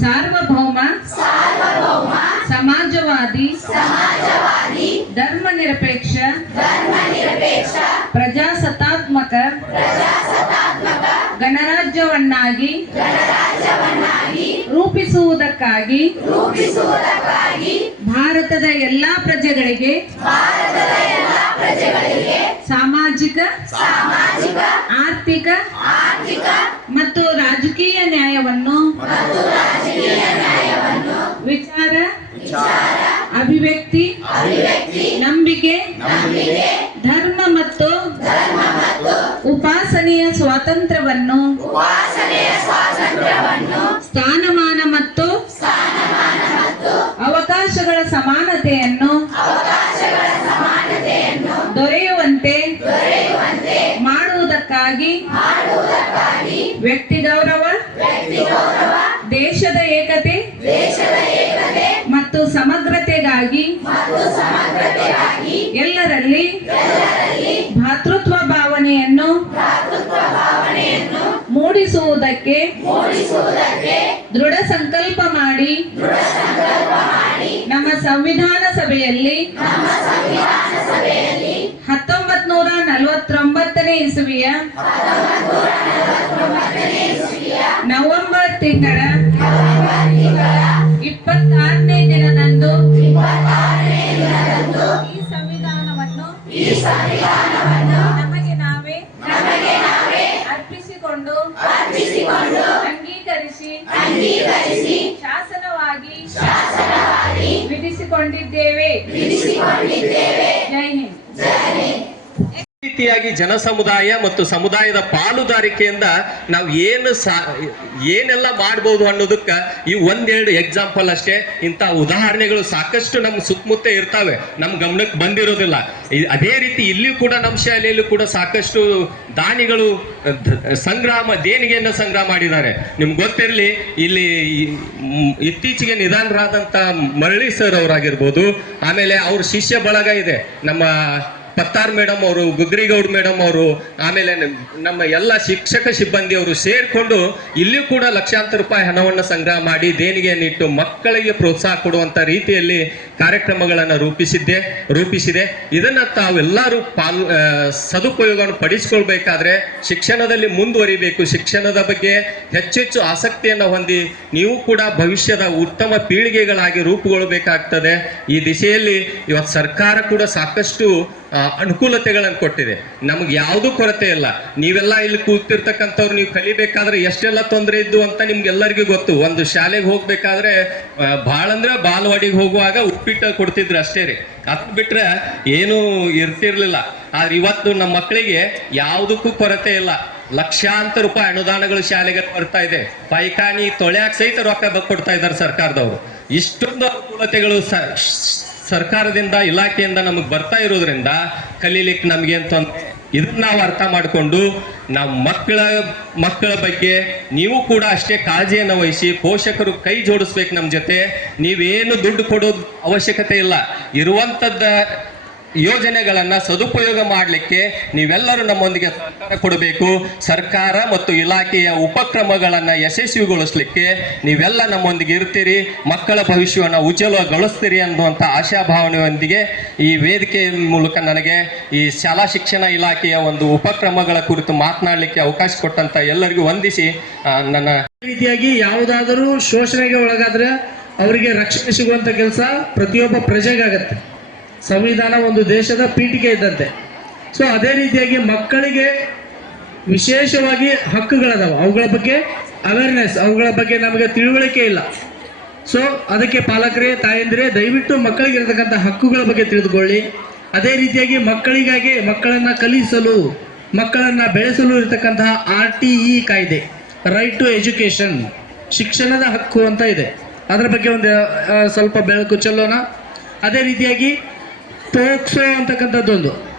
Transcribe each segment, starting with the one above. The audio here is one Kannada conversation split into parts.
ಸಾರ್ವಭೌಮ ಸಮಾಜವಾದಿ ಧರ್ಮ ನಿರಪೇಕ್ಷ ಪ್ರಜಾಸತ್ತಾತ್ಮಕ ಗಣರಾಜ್ಯವನ್ನಾಗಿ ರೂಪಿಸುವುದಕ್ಕಾಗಿ ಭಾರತದ ಎಲ್ಲಾ ಪ್ರಜೆಗಳಿಗೆ ಸಾಮಾಜಿಕ ಆರ್ಥಿಕ ಮತ್ತು ರಾಜಕೀಯ ನ್ಯಾಯವನ್ನು ವಿಚಾರ ಅಭಿವ್ಯಕ್ತಿ ನಂಬಿಕೆ ಧರ್ಮ ಮತ್ತು ಉಪಾಸನೆಯ ಸ್ವಾತಂತ್ರ್ಯವನ್ನು ಸ್ಥಾನಮಾನ ಎಲ್ಲರಲ್ಲಿ ಭಾತೃತ್ವ ಭಾವನೆಯನ್ನು ಮೂಡಿಸುವುದಕ್ಕೆ ದೃಢ ಸಂಕಲ್ಪ ಮಾಡಿ ನಮ್ಮ ಸಂವಿಧಾನ ಸಭೆಯಲ್ಲಿ ಹತ್ತೊಂಬತ್ ನೂರ ನಲವತ್ತೊಂಬತ್ತನೇ ಇಸವಿಯ ನವೆಂಬರ್ ತಿಂಗಳ ಇಪ್ಪತ್ತಾರನೇ ನಮಗೆ ರೀತಿಯಾಗಿ ಜನ ಸಮುದಾಯ ಮತ್ತು ಸಮುದಾಯದ ಪಾಲುದಾರಿಕೆಯಿಂದ ನಾವು ಏನು ಸಾ, ಏನೆಲ್ಲ ಮಾಡ್ಬೋದು ಅನ್ನೋದಕ್ಕೆ ಈ ಒಂದೆರಡು ಎಕ್ಸಾಂಪಲ್ ಅಷ್ಟೇ. ಇಂಥ ಉದಾಹರಣೆಗಳು ಸಾಕಷ್ಟು ನಮ್ಮ ಸುತ್ತಮುತ್ತ ಇರ್ತಾವೆ. ನಮ್ಮ ಗಮನಕ್ಕೆ ಬಂದಿರೋದಿಲ್ಲ. ಅದೇ ರೀತಿ ಇಲ್ಲಿಯೂ ಕೂಡ ನಮ್ಮ ಶಾಲೆಯಲ್ಲೂ ಕೂಡ ಸಾಕಷ್ಟು ದಾನಿಗಳು ಸಂಗ್ರಾಮ, ದೇಣಿಗೆಯನ್ನು ಸಂಗ್ರಹ ಮಾಡಿದ್ದಾರೆ. ನಿಮ್ಗೆ ಗೊತ್ತಿರಲಿ, ಇಲ್ಲಿ ಇತ್ತೀಚೆಗೆ ನಿಧಾನರಾದಂಥ ಮರಳಿ ಸರ್ ಅವರಾಗಿರ್ಬೋದು. ಆಮೇಲೆ ಅವ್ರ ಶಿಷ್ಯ ಬಳಗ ಇದೆ. ನಮ್ಮ ಪತ್ತಾರ್ ಮೇಡಮ್ ಅವರು ಗುಗ್ರಿಗೌಡ್ ಮೇಡಮ್ ಅವರು, ಆಮೇಲೆ ನಮ್ಮ ಎಲ್ಲ ಶಿಕ್ಷಕ ಸಿಬ್ಬಂದಿ ಅವರು ಸೇರ್ಕೊಂಡು ಇಲ್ಲಿ ಕೂಡ ಲಕ್ಷಾಂತರ ರೂಪಾಯಿ ಹಣವನ್ನು ಸಂಗ್ರಹ ಮಾಡಿ ದೇಣಿಗೆಯನ್ನಿಟ್ಟು ಮಕ್ಕಳಿಗೆ ಪ್ರೋತ್ಸಾಹ ಕೊಡುವಂತ ರೀತಿಯಲ್ಲಿ ಕಾರ್ಯಕ್ರಮಗಳನ್ನು ರೂಪಿಸಿದ್ದೆ, ರೂಪಿಸಿದೆ. ಇದನ್ನ ತಾವೆಲ್ಲರೂ ಪಾಲ್ ಸದುಪಯೋಗವನ್ನು ಪಡಿಸ್ಕೊಳ್ಬೇಕಾದ್ರೆ ಶಿಕ್ಷಣದಲ್ಲಿ ಮುಂದುವರಿಬೇಕು. ಶಿಕ್ಷಣದ ಬಗ್ಗೆ ಹೆಚ್ಚೆಚ್ಚು ಆಸಕ್ತಿಯನ್ನು ಹೊಂದಿ ನೀವು ಕೂಡ ಭವಿಷ್ಯದ ಉತ್ತಮ ಪೀಳಿಗೆಗಳಾಗಿ ರೂಪುಗೊಳ್ಳಬೇಕಾಗ್ತದೆ ಈ ದಿಶೆಯಲ್ಲಿ ಇವತ್ತು ಸರ್ಕಾರ ಕೂಡ ಸಾಕಷ್ಟು ಅನುಕೂಲತೆಗಳನ್ನು ಕೊಟ್ಟಿದೆ. ನಮ್ಗೆ ಯಾವುದೂ ಕೊರತೆ ಇಲ್ಲ. ನೀವೆಲ್ಲ ಇಲ್ಲಿ ಕೂತಿರ್ತಕ್ಕಂಥವ್ರು, ನೀವು ಕಲಿಬೇಕಾದ್ರೆ ಎಷ್ಟೆಲ್ಲ ತೊಂದರೆ ಇದ್ದು ಅಂತ ನಿಮ್ಗೆಲ್ಲರಿಗೂ ಗೊತ್ತು. ಒಂದು ಶಾಲೆಗೆ ಹೋಗ್ಬೇಕಾದ್ರೆ ಭಾಳ ಅಂದ್ರೆ ಬಾಲ್ವಾಡಿಗೆ ಹೋಗುವಾಗ ಉಪ್ಪಿಟ್ಟು ಕೊಡ್ತಿದ್ರು ಅಷ್ಟೇ ರೀ. ಅದು ಬಿಟ್ರೆ ಏನೂ ಇರ್ತಿರ್ಲಿಲ್ಲ. ಆದ್ರೆ ಇವತ್ತು ನಮ್ಮ ಮಕ್ಕಳಿಗೆ ಯಾವುದಕ್ಕೂ ಕೊರತೆ ಇಲ್ಲ. ಲಕ್ಷಾಂತರ ರೂಪಾಯಿ ಅನುದಾನಗಳು ಶಾಲೆಗೆ ಬರ್ತಾ ಇದೆ. ಪೈಖಾನಿ ತೊಳ್ಯಾಕ್ ಸಹಿತ ರೊಕ್ಕ ಕೊಡ್ತಾ ಇದ್ದಾರೆ ಸರ್ಕಾರದವರು. ಇಷ್ಟೊಂದು ಅನುಕೂಲತೆಗಳು ಸರ್ಕಾರದಿಂದ, ಇಲಾಖೆಯಿಂದ ನಮಗೆ ಬರ್ತಾ ಇರೋದ್ರಿಂದ ಕಲೀಲಿಕ್ಕೆ ನಮಗೆ ಅಂತ ಇದನ್ನ ನಾವು ಅರ್ಥ ಮಾಡಿಕೊಂಡು ನಮ್ಮ ಮಕ್ಕಳ ಮಕ್ಕಳ ಬಗ್ಗೆ ನೀವು ಕೂಡ ಅಷ್ಟೇ ಕಾಳಜಿಯನ್ನು ವಹಿಸಿ ಪೋಷಕರು ಕೈ ಜೋಡಿಸ್ಬೇಕು ನಮ್ಮ ಜೊತೆ. ನೀವೇನು ದುಡ್ಡು ಕೊಡೋದು ಅವಶ್ಯಕತೆ ಇಲ್ಲ. ಇರುವಂಥದ್ದ ಯೋಜನೆಗಳನ್ನ ಸದುಪಯೋಗ ಮಾಡಲಿಕ್ಕೆ ನೀವೆಲ್ಲರೂ ನಮ್ಮೊಂದಿಗೆ ಕೊಡಬೇಕು. ಸರ್ಕಾರ ಮತ್ತು ಇಲಾಖೆಯ ಉಪಕ್ರಮಗಳನ್ನ ಯಶಸ್ವಿಗೊಳಿಸ್ಲಿಕ್ಕೆ ನೀವೆಲ್ಲ ನಮ್ಮೊಂದಿಗೆ ಇರ್ತೀರಿ, ಮಕ್ಕಳ ಭವಿಷ್ಯವನ್ನು ಉಜ್ವಲಗೊಳಿಸ್ತೀರಿ ಅನ್ನುವಂಥ ಆಶಾಭಾವನೆಯೊಂದಿಗೆ ಈ ವೇದಿಕೆ ಮೂಲಕ ನನಗೆ ಈ ಶಾಲಾ ಶಿಕ್ಷಣ ಇಲಾಖೆಯ ಒಂದು ಉಪಕ್ರಮಗಳ ಕುರಿತು ಮಾತನಾಡಲಿಕ್ಕೆ ಅವಕಾಶ ಕೊಟ್ಟಂತ ಎಲ್ಲರಿಗೂ ವಂದಿಸಿ ನನ್ನ ರೀತಿಯಾಗಿ ಯಾವುದಾದರೂ ಶೋಷಣೆಗೆ ಒಳಗಾದ್ರೆ ಅವರಿಗೆ ರಕ್ಷಣೆ ಸಿಗುವಂತ ಕೆಲಸ ಪ್ರತಿಯೊಬ್ಬ ಪ್ರಜೆಗಾಗತ್ತೆ. ಸಂವಿಧಾನ ಒಂದು ದೇಶದ ಪೀಠಿಕೆ ಇದ್ದಂತೆ. ಸೊ ಅದೇ ರೀತಿಯಾಗಿ ಮಕ್ಕಳಿಗೆ ವಿಶೇಷವಾಗಿ ಹಕ್ಕುಗಳದಾವ. ಅವುಗಳ ಬಗ್ಗೆ ಅವೇರ್ನೆಸ್ ಅವುಗಳ ಬಗ್ಗೆ ನಮಗೆ ತಿಳುವಳಿಕೆ ಇಲ್ಲ. ಸೊ ಅದಕ್ಕೆ ಪಾಲಕರೇ, ತಾಯಂದಿರೇ, ದಯವಿಟ್ಟು ಮಕ್ಕಳಿಗೆ ಇರತಕ್ಕಂಥ ಹಕ್ಕುಗಳ ಬಗ್ಗೆ ತಿಳಿದುಕೊಳ್ಳಿ. ಅದೇ ರೀತಿಯಾಗಿ ಮಕ್ಕಳಿಗಾಗಿ ಮಕ್ಕಳನ್ನ ಕಲಿಸಲು, ಮಕ್ಕಳನ್ನ ಬೆಳೆಸಲು ಇರತಕ್ಕಂತಹ ಆರ್ ಟಿ ಇ ಕಾಯ್ದೆ ರೈಟ್ ಟು ಎಜುಕೇಶನ್ ಶಿಕ್ಷಣದ ಹಕ್ಕು ಅಂತ ಇದೆ. ಅದರ ಬಗ್ಗೆ ಒಂದು ಸ್ವಲ್ಪ ಬೆಳಕು ಚೆಲ್ಲೋಣ. ಅದೇ ರೀತಿಯಾಗಿ ಪೋಕ್ಸೋ ಅಂತಕ್ಕಂಥದ್ದೊಂದು.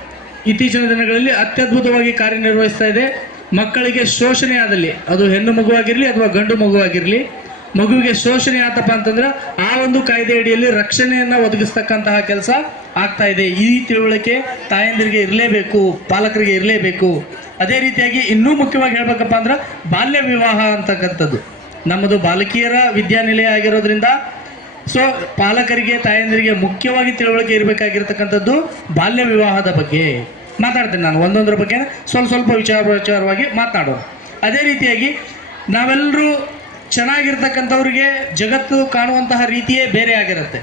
ಇತ್ತೀಚಿನ ದಿನಗಳಲ್ಲಿ ಅತ್ಯದ್ಭುತವಾಗಿ ಕಾರ್ಯನಿರ್ವಹಿಸ್ತಾ ಇದೆ. ಮಕ್ಕಳಿಗೆ ಶೋಷಣೆ ಆದಲ್ಲಿ, ಅದು ಹೆಣ್ಣು ಮಗುವಾಗಿರಲಿ ಅಥವಾ ಗಂಡು ಮಗುವಾಗಿರಲಿ, ಮಗುವಿಗೆ ಶೋಷಣೆ ಆತಪ್ಪ ಅಂತಂದ್ರೆ ಆ ಒಂದು ಕಾಯ್ದೆ ಅಡಿಯಲ್ಲಿ ರಕ್ಷಣೆಯನ್ನ ಒದಗಿಸ್ತಕ್ಕಂತಹ ಕೆಲಸ ಆಗ್ತಾ ಇದೆ. ಈ ತಿಳುವಳಿಕೆ ತಾಯಂದಿರಿಗೆ ಇರಲೇಬೇಕು, ಪಾಲಕರಿಗೆ ಇರಲೇಬೇಕು. ಅದೇ ರೀತಿಯಾಗಿ ಇನ್ನೂ ಮುಖ್ಯವಾಗಿ ಹೇಳ್ಬೇಕಪ್ಪ ಅಂದ್ರೆ ಬಾಲ್ಯ ವಿವಾಹ ಅಂತಕ್ಕಂಥದ್ದು. ನಮ್ಮದು ಬಾಲಕಿಯರ ವಿದ್ಯಾನಿಲಯ ಆಗಿರೋದ್ರಿಂದ ಸೊ ಪಾಲಕರಿಗೆ, ತಾಯಂದಿರಿಗೆ ಮುಖ್ಯವಾಗಿ ತಿಳುವಳಿಕೆ ಇರಬೇಕಾಗಿರ್ತಕ್ಕಂಥದ್ದು ಬಾಲ್ಯ ವಿವಾಹದ ಬಗ್ಗೆ. ಮಾತಾಡ್ತೇನೆ ನಾನು, ಒಂದೊಂದರ ಬಗ್ಗೆ. ಸ್ವಲ್ಪ ಸ್ವಲ್ಪ ವಿಚಾರ ವಿಚಾರವಾಗಿ ಮಾತನಾಡೋಣ. ಅದೇ ರೀತಿಯಾಗಿ ನಾವೆಲ್ಲರೂ ಚೆನ್ನಾಗಿರ್ತಕ್ಕಂಥವ್ರಿಗೆ ಜಗತ್ತು ಕಾಣುವಂತಹ ರೀತಿಯೇ ಬೇರೆ ಆಗಿರುತ್ತೆ.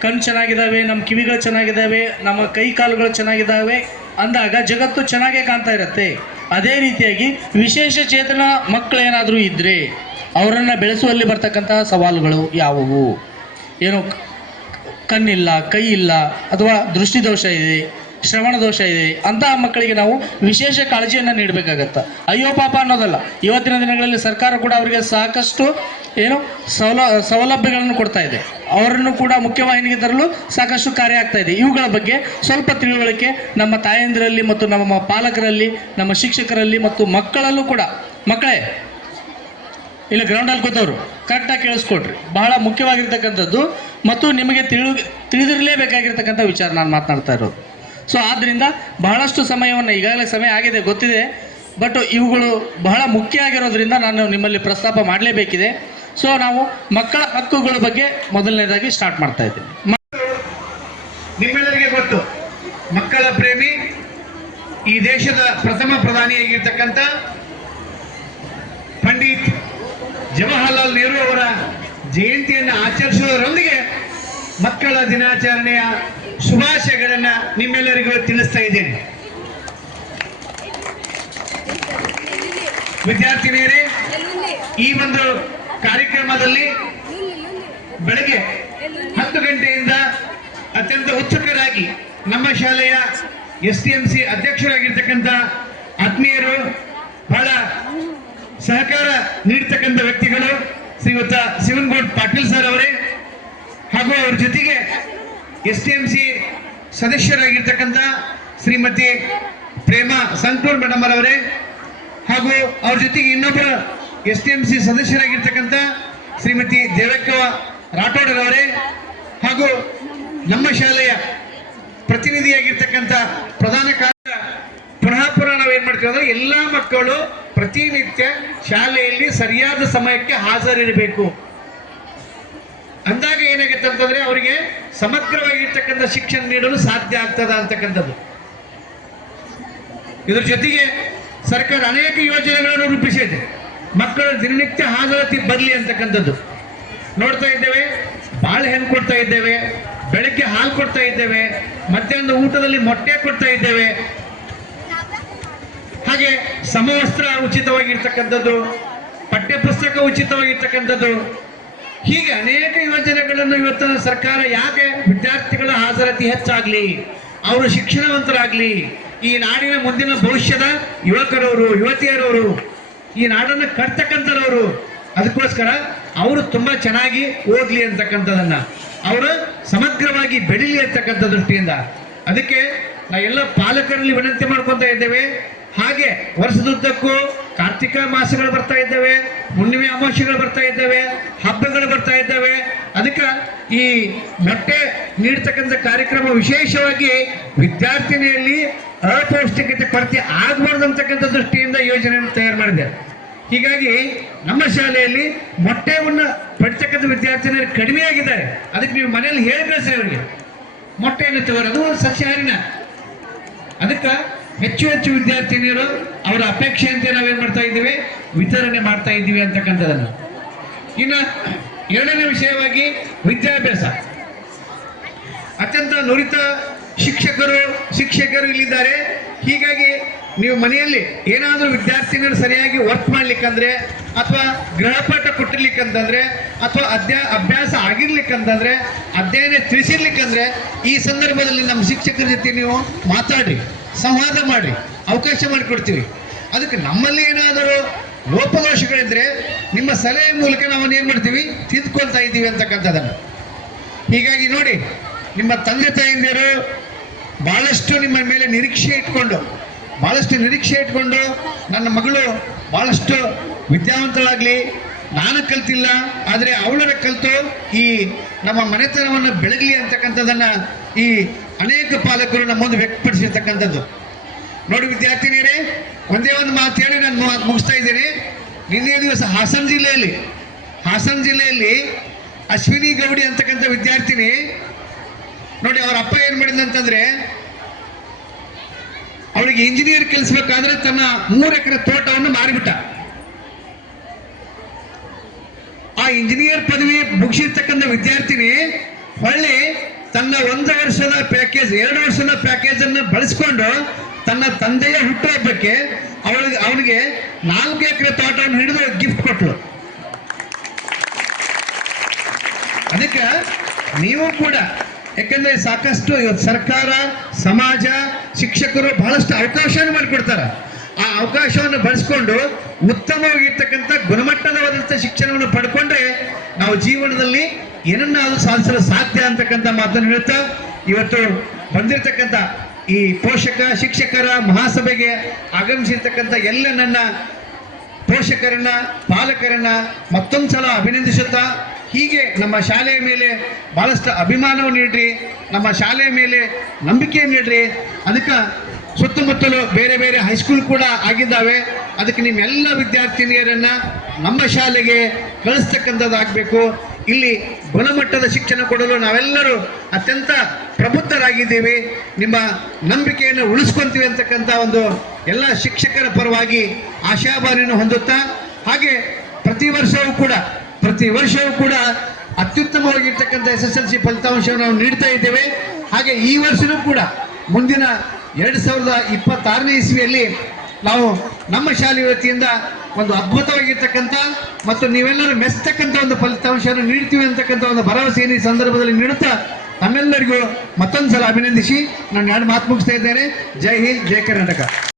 ಕಣ್ಣು ಚೆನ್ನಾಗಿದ್ದಾವೆ ನಮ್ಮ ಕಿವಿಗಳು ಚೆನ್ನಾಗಿದ್ದಾವೆ ನಮ್ಮ ಕೈ ಕಾಲುಗಳು ಚೆನ್ನಾಗಿದ್ದಾವೆ ಅಂದಾಗ ಜಗತ್ತು ಚೆನ್ನಾಗೇ ಕಾಣ್ತಾ ಇರುತ್ತೆ. ಅದೇ ರೀತಿಯಾಗಿ ವಿಶೇಷ ಚೇತನ ಮಕ್ಕಳೇನಾದರೂ ಇದ್ದರೆ ಅವರನ್ನು ಬೆಳೆಸುವಲ್ಲಿ ಬರ್ತಕ್ಕಂತಹ ಸವಾಲುಗಳು ಯಾವುವು? ಏನು ಕಣ್ಣಿಲ್ಲ ಕೈ ಇಲ್ಲ ಅಥವಾ ದೃಷ್ಟಿದೋಷ ಇದೆ ಶ್ರವಣ ದೋಷ ಇದೆ, ಅಂತಹ ಮಕ್ಕಳಿಗೆ ನಾವು ವಿಶೇಷ ಕಾಳಜಿಯನ್ನು ನೀಡಬೇಕಾಗತ್ತೆ. ಅಯ್ಯೋ ಪಾಪ ಅನ್ನೋದಲ್ಲ. ಇವತ್ತಿನ ದಿನಗಳಲ್ಲಿ ಸರ್ಕಾರ ಕೂಡ ಅವರಿಗೆ ಸಾಕಷ್ಟು ಏನು ಸೌಲ, ಸೌಲಭ್ಯಗಳನ್ನು ಕೊಡ್ತಾ ಇದೆ. ಅವರನ್ನು ಕೂಡ ಮುಖ್ಯವಾಹಿನಿಗೆ ತರಲು ಸಾಕಷ್ಟು ಕಾರ್ಯ ಆಗ್ತಾ ಇದೆ. ಇವುಗಳ ಬಗ್ಗೆ ಸ್ವಲ್ಪ ತಿಳುವಳಿಕೆ ನಮ್ಮ ತಾಯಂದಿರಲ್ಲಿ ಮತ್ತು ನಮ್ಮ ಪಾಲಕರಲ್ಲಿ, ನಮ್ಮ ಶಿಕ್ಷಕರಲ್ಲಿ ಮತ್ತು ಮಕ್ಕಳಲ್ಲೂ ಕೂಡ. ಮಕ್ಕಳೇ ಇಲ್ಲ ಗ್ರೌಂಡಲ್ಲಿ ಕೂತವರು ಕರೆಕ್ಟಾಗಿ ಕೇಳಿಸ್ಕೊಡ್ರಿ ಬಹಳ ಮುಖ್ಯವಾಗಿರ್ತಕ್ಕಂಥದ್ದು ಮತ್ತು ನಿಮಗೆ ತಿಳಿ ತಿಳಿದಿರಲೇಬೇಕಾಗಿರ್ತಕ್ಕಂಥ ವಿಚಾರ ನಾನು ಮಾತನಾಡ್ತಾ ಇರೋದು. ಸೊ ಆದ್ದರಿಂದ ಬಹಳಷ್ಟು ಸಮಯವನ್ನು ಈಗಾಗಲೇ ಸಮಯ ಆಗಿದೆ, ಗೊತ್ತಿದೆ. ಬಟ್ ಇವುಗಳು ಬಹಳ ಮುಖ್ಯ ಆಗಿರೋದ್ರಿಂದ ನಾನು ನಿಮ್ಮಲ್ಲಿ ಪ್ರಸ್ತಾಪ ಮಾಡಲೇಬೇಕಿದೆ. ಸೊ ನಾವು ಮಕ್ಕಳ ಹಕ್ಕುಗಳ ಬಗ್ಗೆ ಮೊದಲನೇದಾಗಿ ಸ್ಟಾರ್ಟ್ ಮಾಡ್ತಾ ಇದ್ದೀನಿ ನಿಮ್ಮೆಲ್ಲರಿಗೆ ಗೊತ್ತು, ಮಕ್ಕಳ ಪ್ರೇಮಿ ಈ ದೇಶದ ಪ್ರಥಮ ಪ್ರಧಾನಿಯಾಗಿರ್ತಕ್ಕಂಥ ಜವಾಹರ್ಲಾಲ್ ನೆಹರು ಅವರ ಜಯಂತಿಯನ್ನು ಆಚರಿಸುವುದರೊಂದಿಗೆ ಮಕ್ಕಳ ದಿನಾಚರಣೆಯ ಶುಭಾಶಯಗಳನ್ನ ನಿಮ್ಮೆಲ್ಲರಿಗೂ ತಿಳಿಸ್ತಾ ಇದ್ದೇನೆ. ವಿದ್ಯಾರ್ಥಿನಿಯರೇ, ಈ ಒಂದು ಕಾರ್ಯಕ್ರಮದಲ್ಲಿ ಬೆಳಗ್ಗೆ ಹತ್ತು ಗಂಟೆಯಿಂದ ಅತ್ಯಂತ ಉತ್ಸುಕರಾಗಿ ನಮ್ಮ ಶಾಲೆಯ ಎಸ್ ಟಿ ಎಂ ಸಿ ಅಧ್ಯಕ್ಷರಾಗಿರ್ತಕ್ಕಂಥ ಆತ್ಮೀಯರು ಬಹಳ ಸಹಕಾರ ನೀಡ್ತಕ್ಕಂಥ ವ್ಯಕ್ತಿಗಳು ಶ್ರೀಯುತ ಶಿವನ್ಗೌಡ್ ಪಾಟೀಲ್ ಸರ್ ಅವರೇ, ಹಾಗೂ ಅವ್ರ ಜೊತೆಗೆ ಎಸ್ ಟಿ ಎಂ ಸಿ ಸದಸ್ಯರಾಗಿರ್ತಕ್ಕಂಥ ಶ್ರೀಮತಿ ಪ್ರೇಮಾ ಸಂಕೂರ್ ಮೇಡಮ್ ಅವರೇ, ಹಾಗೂ ಅವ್ರ ಜೊತೆಗೆ ಇನ್ನೊಬ್ಬರು ಎಸ್ ಟಿ ಎಂ ಸಿ ಸದಸ್ಯರಾಗಿರ್ತಕ್ಕಂಥ ಶ್ರೀಮತಿ ದೇವಕ್ಕ ರಾಠೋಡರವರೇ ಹಾಗೂ ನಮ್ಮ ಶಾಲೆಯ ಪ್ರತಿನಿಧಿಯಾಗಿರ್ತಕ್ಕಂಥ ಪ್ರಧಾನ ಕಾರ್ಯ ಪುನಃ ಪುನಃ ನಾವು ಏನ್ ಮಾಡ್ತೀವಿ ಅಂದ್ರೆ ಎಲ್ಲಾ ಮಕ್ಕಳು ಪ್ರತಿನಿತ್ಯ ಶಾಲೆಯಲ್ಲಿ ಸರಿಯಾದ ಸಮಯಕ್ಕೆ ಹಾಜರಿರಬೇಕು. ಅಂದಾಗ ಏನಾಗುತ್ತೆ ಅಂತಂದ್ರೆ ಅವರಿಗೆ ಸಮಗ್ರವಾಗಿರ್ತಕ್ಕಂಥ ಶಿಕ್ಷಣ ನೀಡಲು ಸಾಧ್ಯ ಆಗ್ತದ ಅಂತಕ್ಕಂಥದ್ದು. ಇದ್ರ ಜೊತೆಗೆ ಸರ್ಕಾರ ಅನೇಕ ಯೋಜನೆಗಳನ್ನು ರೂಪಿಸಿದೆ. ಮಕ್ಕಳ ದಿನನಿತ್ಯ ಹಾಜರಾತಿ ಬರಲಿ ಅಂತಕ್ಕಂಥದ್ದು. ನೋಡ್ತಾ ಇದ್ದೇವೆ ಬಾಳೆಹಣ್ಣು ಕೊಡ್ತಾ ಇದ್ದೇವೆ, ಬೆಳಗ್ಗೆ ಹಾಲು ಕೊಡ್ತಾ ಇದ್ದೇವೆ, ಮಧ್ಯಾಹ್ನದ ಊಟದಲ್ಲಿ ಮೊಟ್ಟೆ ಕೊಡ್ತಾ ಇದ್ದೇವೆ ಹಾಗೆ ಸಮವಸ್ತ್ರ ಉಚಿತವಾಗಿರ್ತಕ್ಕಂಥದ್ದು, ಪಠ್ಯಪುಸ್ತಕ ಉಚಿತವಾಗಿರ್ತಕ್ಕಂಥದ್ದು, ಹೀಗೆ ಅನೇಕ ಯೋಜನೆಗಳನ್ನು ಇವತ್ತಿನ ಸರ್ಕಾರ ಯಾಕೆ ವಿದ್ಯಾರ್ಥಿಗಳ ಹಾಜರಾತಿ ಹೆಚ್ಚಾಗ್ಲಿ, ಅವರು ಶಿಕ್ಷಣವಂತರಾಗ್ಲಿ, ಈ ನಾಡಿನ ಮುಂದಿನ ಭವಿಷ್ಯದ ಯುವಕರವರು, ಯುವತಿಯರವರು, ಈ ನಾಡನ್ನು ಕಟ್ತಕ್ಕಂಥವರು ಅದಕ್ಕೋಸ್ಕರ ಅವರು ತುಂಬಾ ಚೆನ್ನಾಗಿ ಓದ್ಲಿ ಅಂತಕ್ಕಂಥದನ್ನ ಅವರು ಸಮಗ್ರವಾಗಿ ಬೆಳಿಲಿ ಅಂತಕ್ಕಂಥ ದೃಷ್ಟಿಯಿಂದ. ಅದಕ್ಕೆ ನಾ ಎಲ್ಲ ಪಾಲಕರಲ್ಲಿ ವಿನಂತಿ ಮಾಡ್ಕೊತಾ ಇದ್ದೇವೆ. ಹಾಗೆ ವರ್ಷದುದ್ದಕ್ಕೂ ಕಾರ್ತಿಕ ಮಾಸಗಳು ಬರ್ತಾ ಇದ್ದಾವೆ, ಹುಣ್ಣಿಮೆ ಅಮಾವಾಸ್ಯೆಗಳು ಬರ್ತಾ ಇದ್ದಾವೆ, ಹಬ್ಬಗಳು ಬರ್ತಾ ಇದ್ದಾವೆ. ಅದಕ್ಕೆ ಈ ಮೊಟ್ಟೆ ನೀಡ್ತಕ್ಕಂಥ ಕಾರ್ಯಕ್ರಮ ವಿಶೇಷವಾಗಿ ವಿದ್ಯಾರ್ಥಿನಿಯಲ್ಲಿ ಅಪೌಷ್ಟಿಕತೆ ಕೊರತೆ ಆಗಬಾರ್ದು ಅಂತಕ್ಕಂಥ ದೃಷ್ಟಿಯಿಂದ ಯೋಜನೆಯನ್ನು ತಯಾರು ಮಾಡಿದೆ ಹೀಗಾಗಿ ನಮ್ಮ ಶಾಲೆಯಲ್ಲಿ ಮೊಟ್ಟೆಯನ್ನು ಪಡಿತಕ್ಕಂಥ ವಿದ್ಯಾರ್ಥಿನಿಯರು ಕಡಿಮೆ ಆಗಿದ್ದಾರೆ. ಅದಕ್ಕೆ ನೀವು ಮನೆಯಲ್ಲಿ ಹೇಳಿ ಕಳಿಸ್ರಿ ಅವರಿಗೆ. ಮೊಟ್ಟೆಯನ್ನು ತಗೋರೋದು ಸಸ್ಯಾಹಾರಿನ. ಅದಕ್ಕೆ ಹೆಚ್ಚು ಹೆಚ್ಚು ವಿದ್ಯಾರ್ಥಿನಿಯರು ಅವರ ಅಪೇಕ್ಷೆಯಂತೆ ನಾವೇನು ಮಾಡ್ತಾ ಇದ್ದೀವಿ? ವಿತರಣೆ ಮಾಡ್ತಾ ಇದ್ದೀವಿ ಅಂತಕ್ಕಂಥದ್ದನ್ನು. ಇನ್ನು ಎರಡನೇ ವಿಷಯವಾಗಿ ವಿದ್ಯಾಭ್ಯಾಸ. ಅತ್ಯಂತ ನುರಿತ ಶಿಕ್ಷಕರು ಶಿಕ್ಷಕರು ಇಲ್ಲಿದ್ದಾರೆ. ಹೀಗಾಗಿ ನೀವು ಮನೆಯಲ್ಲಿ ಏನಾದರೂ ವಿದ್ಯಾರ್ಥಿನಿಯರು ಸರಿಯಾಗಿ ವರ್ಕ್ ಮಾಡ್ಲಿಕ್ಕಂದ್ರೆ ಅಥವಾ ಗೃಹಪಾಠ ಕೊಟ್ಟಿರ್ಲಿಕ್ಕಂತಂದ್ರೆ ಅಥವಾ ಅಧ್ಯಾ ಅಭ್ಯಾಸ ಆಗಿರ್ಲಿಕ್ಕಂತಂದ್ರೆ, ಅಧ್ಯಯನ ತಿಳಿಸಿರ್ಲಿಕ್ಕಂದ್ರೆ ಈ ಸಂದರ್ಭದಲ್ಲಿ ನಮ್ಮ ಶಿಕ್ಷಕರ ಜೊತೆ ನೀವು ಮಾತಾಡ್ರಿ. ಸಂವಾದ ಮಾಡಿರಿ, ಅವಕಾಶ ಮಾಡಿಕೊಡ್ತೀವಿ. ಅದಕ್ಕೆ ನಮ್ಮಲ್ಲಿ ಏನಾದರೂ ಲೋಪದೋಷಗಳಿದ್ರೆ ನಿಮ್ಮ ಸಲಹೆ ಮೂಲಕ ನಾವು ಏನು ಮಾಡ್ತೀವಿ? ತಿದ್ಕೊಳ್ತಾ ಇದ್ದೀವಿ ಅಂತಕ್ಕಂಥದ್ದನ್ನು. ಹೀಗಾಗಿ ನೋಡಿ, ನಿಮ್ಮ ತಂದೆ ತಾಯಿಂದಿರು ಭಾಳಷ್ಟು ನಿಮ್ಮ ಮೇಲೆ ನಿರೀಕ್ಷೆ ಇಟ್ಕೊಂಡು ಭಾಳಷ್ಟು ನಿರೀಕ್ಷೆ ಇಟ್ಕೊಂಡು ನನ್ನ ಮಗಳು ಭಾಳಷ್ಟು ವಿದ್ಯಾವಂತಳಾಗಲಿ, ನಾನು ಕಲ್ತಿಲ್ಲ, ಆದರೆ ಅವಳನ್ನು ಕಲಿತು ಈ ನಮ್ಮ ಮನೆತನವನ್ನು ಬೆಳಗಲಿ ಅಂತಕ್ಕಂಥದ್ದನ್ನು ಈ ಅನೇಕ ಪಾಲಕರು ನಮ್ಮ ಮುಂದೆ ವ್ಯಕ್ತಪಡಿಸಿರ್ತಕ್ಕಂಥದ್ದು. ನೋಡಿ ವಿದ್ಯಾರ್ಥಿನಿಯರೇ, ಒಂದೇ ಒಂದು ಮಾತು ಹೇಳಿ ನಾನು ಮಾತು ಮುಗಿಸ್ತಾ ಇದ್ದೀನಿ. ನಿನ್ನೆ ದಿವಸ ಹಾಸನ ಜಿಲ್ಲೆಯಲ್ಲಿ ಹಾಸನ ಜಿಲ್ಲೆಯಲ್ಲಿ ಅಶ್ವಿನಿ ಗೌಡಿ ಅಂತಕ್ಕಂಥ ವಿದ್ಯಾರ್ಥಿನಿ, ನೋಡಿ ಅವರ ಅಪ್ಪ ಏನ್ ಮಾಡಿದಂತಂದ್ರೆ ಅವಳಿಗೆ ಇಂಜಿನಿಯರ್ ಕಲಿಸ್ಬೇಕಾದ್ರೆ ತನ್ನ ಮೂರು ಎಕರೆ ತೋಟವನ್ನು ಮಾರಿಬಿಟ್ಟ. ಆ ಇಂಜಿನಿಯರ್ ಪದವಿ ಮುಗಿಸಿರ್ತಕ್ಕಂಥ ವಿದ್ಯಾರ್ಥಿನಿ ಹೊಳ್ಳಿ ತನ್ನ ಒಂದು ವರ್ಷದ ಪ್ಯಾಕೇಜ್ ಎರಡು ವರ್ಷದ ಪ್ಯಾಕೇಜ್ ಅನ್ನು ಬಳಸ್ಕೊಂಡು ತನ್ನ ತಂದೆಯ ಹುಟ್ಟುಹಬ್ಬಕ್ಕೆ ಅವಳಿಗೆ, ಅವನಿಗೆ ನಾಲ್ಕು ಎಕರೆ ತೋಟವನ್ನು ಹಿಡಿದು ಗಿಫ್ಟ್ ಕೊಟ್ಟಳು ಅದಕ್ಕೆ ನೀವು ಕೂಡ, ಯಾಕಂದ್ರೆ ಸಾಕಷ್ಟು ಇವತ್ತು ಸರ್ಕಾರ, ಸಮಾಜ, ಶಿಕ್ಷಕರು ಬಹಳಷ್ಟು ಅವಕಾಶವನ್ನು ಮಾಡಿಕೊಡ್ತಾರೆ. ಆ ಅವಕಾಶವನ್ನು ಬಳಸ್ಕೊಂಡು ಉತ್ತಮವಾಗಿರ್ತಕ್ಕಂಥ ಗುಣಮಟ್ಟದವಾದಂಥ ಶಿಕ್ಷಣವನ್ನು ಪಡ್ಕೊಂಡ್ರೆ ನಾವು ಜೀವನದಲ್ಲಿ ಏನನ್ನಾದ್ರೂ ಸಾಧಿಸಲು ಸಾಧ್ಯ ಅಂತಕ್ಕಂಥ ಮಾತನ್ನು ಹೇಳ್ತಾ ಇವತ್ತು ಬಂದಿರತಕ್ಕಂಥ ಈ ಪೋಷಕ, ಶಿಕ್ಷಕರ ಮಹಾಸಭೆಗೆ ಆಗಮಿಸಿರ್ತಕ್ಕಂಥ ಎಲ್ಲ ನನ್ನ ಪೋಷಕರನ್ನ, ಪಾಲಕರನ್ನ ಮತ್ತೊಂದು ಸಲ ಅಭಿನಂದಿಸುತ್ತಾ ಹೀಗೆ ನಮ್ಮ ಶಾಲೆಯ ಮೇಲೆ ಬಹಳಷ್ಟು ಅಭಿಮಾನವನ್ನು ನೀಡ್ರಿ, ನಮ್ಮ ಶಾಲೆಯ ಮೇಲೆ ನಂಬಿಕೆಯನ್ನು ನೀಡ್ರಿ. ಅದಕ್ಕೆ ಸುತ್ತಮುತ್ತಲು ಬೇರೆ ಬೇರೆ ಹೈಸ್ಕೂಲ್ ಕೂಡ ಆಗಿದ್ದಾವೆ. ಅದಕ್ಕೆ ನಿಮ್ಮೆಲ್ಲ ವಿದ್ಯಾರ್ಥಿನಿಯರನ್ನ ನಮ್ಮ ಶಾಲೆಗೆ ಕಳಿಸ್ತಕ್ಕಂಥದ್ದಾಗಬೇಕು. ಇಲ್ಲಿ ಗುಣಮಟ್ಟದ ಶಿಕ್ಷಣ ಕೊಡಲು ನಾವೆಲ್ಲರೂ ಅತ್ಯಂತ ಪ್ರಬುದ್ಧರಾಗಿದ್ದೀವಿ. ನಿಮ್ಮ ನಂಬಿಕೆಯನ್ನು ಉಳಿಸ್ಕೊಂತೀವಿ ಅಂತಕ್ಕಂಥ ಒಂದು ಎಲ್ಲ ಶಿಕ್ಷಕರ ಪರವಾಗಿ ಆಶಾಭಾವನೆಯನ್ನು ಹೊಂದುತ್ತಾ, ಹಾಗೆ ಪ್ರತಿ ವರ್ಷವೂ ಕೂಡ, ಪ್ರತಿ ವರ್ಷವೂ ಕೂಡ ಅತ್ಯುತ್ತಮವಾಗಿರ್ತಕ್ಕಂಥ ಎಸ್ ಎಸ್ ಎಲ್ ಸಿ ಫಲಿತಾಂಶವನ್ನು ನಾವು ನೀಡ್ತಾ ಇದ್ದೇವೆ. ಹಾಗೆ ಈ ವರ್ಷವೂ ಕೂಡ ಮುಂದಿನ ಎರಡು ಸಾವಿರದ ಇಪ್ಪತ್ತಾರನೇ ಇಸ್ವಿಯಲ್ಲಿ ನಾವು ನಮ್ಮ ಶಾಲೆ ವತಿಯಿಂದ ಒಂದು ಅದ್ಭುತವಾಗಿರ್ತಕ್ಕಂಥ ಮತ್ತು ನೀವೆಲ್ಲರೂ ಮೆಸ್ತಕ್ಕಂಥ ಒಂದು ಫಲಿತಾಂಶವನ್ನು ನೀಡ್ತೀವಿ ಅಂತಕ್ಕಂಥ ಒಂದು ಭರವಸೆಯನ್ನು ಈ ಸಂದರ್ಭದಲ್ಲಿ ನೀಡುತ್ತಾ ತಮ್ಮೆಲ್ಲರಿಗೂ ಮತ್ತೊಂದು ಸಲ ಅಭಿನಂದಿಸಿ. ನಾನು ಎರಡು ಮಾತು ಮುಗಿಸ್ತಾ ಇದ್ದೇನೆ. ಜೈ ಹಿಂದ್, ಜೈ ಕರ್ನಾಟಕ.